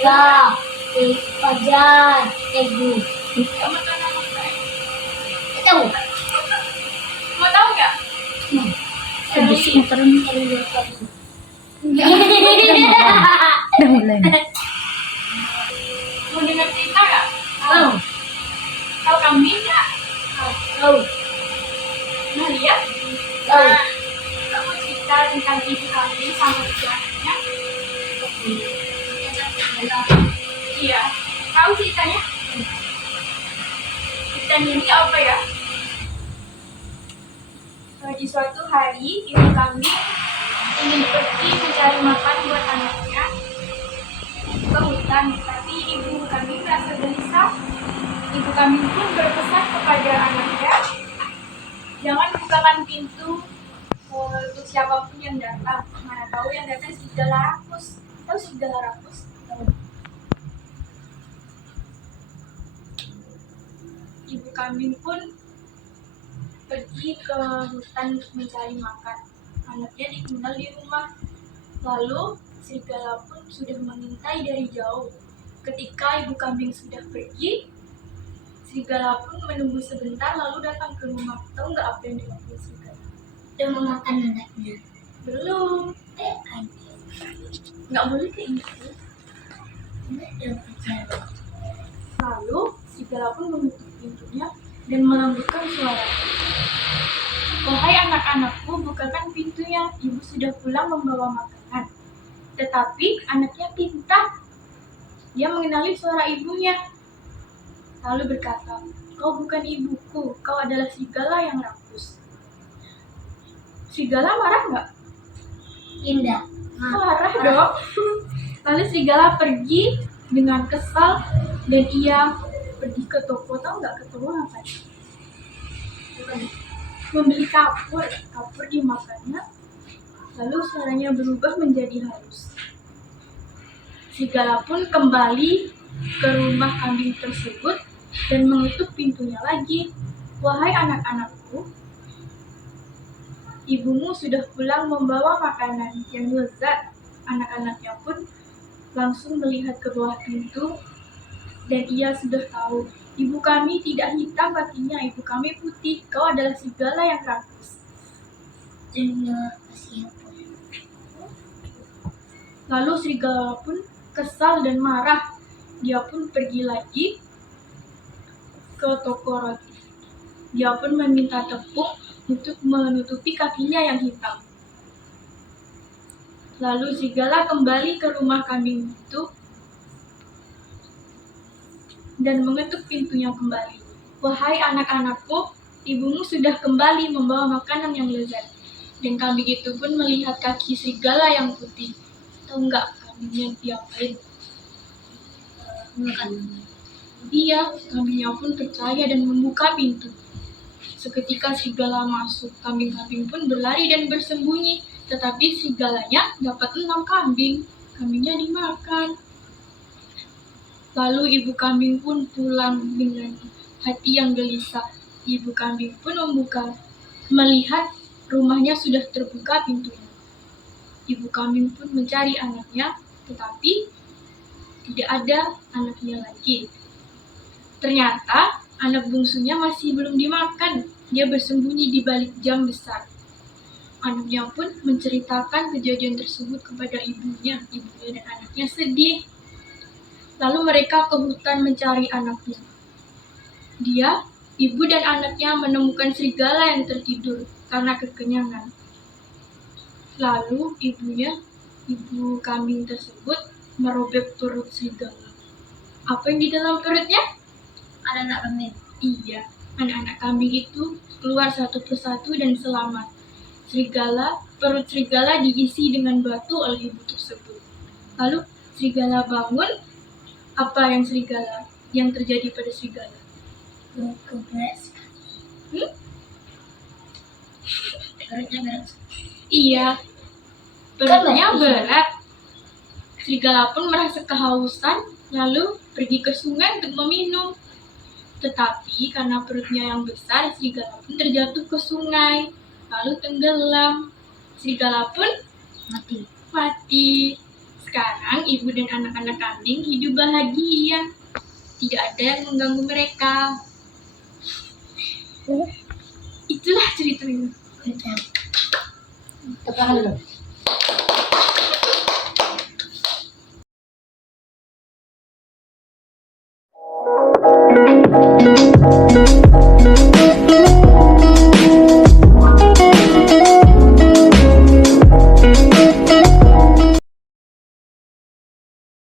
Iya. Fajar. Egu. Kamu tahu nama saya? Tahu. Mau tahu nggak? Habis motoran udah mulai. Mau dengar cerita nggak? Tahu. Tahu kambing nggak? Tahu. Nah lihat. Tahu. Nah, kamu cerita tentang ibu kambing sama anaknya. Iya. Tahu ceritanya? Ceritanya ini apa ya? Di suatu hari, ibu kambing ingin pergi mencari makan buat anaknya ke hutan, tapi ibu kambing merasa gelisah. Ibu kambing pun berpesan kepada anaknya, jangan bukakan pintu untuk siapapun yang datang. Mana tahu yang datang serigala rakus. Tahu serigala rakus? Ibu kambing pun pergi ke hutan untuk mencari makan. Anaknya ditinggal di rumah. Lalu serigala pun sudah mengintai dari jauh. Ketika ibu kambing sudah pergi, serigala pun menunggu sebentar lalu datang ke rumah. Tahu nggak apa yang dilakukan serigala? Udah memakan anaknya. Belum. Nggak boleh kayak gitu. Udah fajar. Lalu serigala pun menutup pintunya dan melembutkan suara. Wahai anak-anakku, bukakan pintunya. Ibu sudah pulang membawa makanan. Tetapi anaknya pintar. Dia mengenali suara ibunya. Lalu berkata, kau bukan ibuku, kau adalah serigala yang rakus. Serigala marah nggak? Indah. Marah dong. Lalu serigala pergi dengan kesal dan ia pergi ke toko. Tahu nggak ke toko apa? Membeli kapur dimakannya. Lalu suaranya berubah menjadi halus. Serigala pun kembali ke rumah kambing tersebut dan menutup pintunya lagi. Wahai anak-anakku, ibumu sudah pulang membawa makanan yang lezat. Anak-anaknya pun langsung melihat ke bawah pintu dan ia sudah tahu, ibu kami tidak hitam kakinya, ibu kami putih. Kau adalah serigala yang rakus. Terima kasih. Lalu serigala pun kesal dan marah. Dia pun pergi lagi ke toko roti. Dia pun meminta tepung untuk menutupi kakinya yang hitam. Lalu serigala kembali ke rumah kambing itu dan mengetuk pintunya kembali. Wahai anak-anakku, ibumu sudah kembali membawa makanan yang lezat. Dan kambing itu pun melihat kaki serigala yang putih. Tahu nggak kambingnya diapain? Makan. Dia, kambingnya pun percaya dan membuka pintu. Seketika serigala masuk, kambing-kambing pun berlari dan bersembunyi. Tetapi serigalanya dapat 6 kambing. Kambingnya dimakan. Lalu ibu kambing pun pulang dengan hati yang gelisah. Ibu kambing pun melihat rumahnya sudah terbuka pintunya. Ibu kambing pun mencari anaknya, tetapi tidak ada anaknya lagi. Ternyata anak bungsunya masih belum dimakan. Dia bersembunyi di balik jam besar. Anaknya pun menceritakan kejadian tersebut kepada ibunya. Ibunya dan anaknya sedih. Lalu mereka ke hutan mencari anaknya. Dia, ibu dan anaknya menemukan serigala yang tertidur karena kekenyangan. Lalu ibu kambing tersebut merobek perut serigala. Apa yang di dalam perutnya? Ada anak kambing. Iya, anak-anak kambing itu keluar satu persatu dan selamat. Perut serigala diisi dengan batu oleh ibu tersebut. Lalu serigala bangun. Apa yang terjadi pada serigala? Keberes. Perutnya beres. Iya, perutnya berat. Serigala pun merasa kehausan, lalu pergi ke sungai untuk meminum. Tetapi karena perutnya yang besar, serigala pun terjatuh ke sungai, lalu tenggelam. Serigala pun Mati. mati. Sekarang ibu dan anak-anak kambing hidup bahagia. Tidak ada yang mengganggu mereka. Itulah ceritanya. Tepahan lo.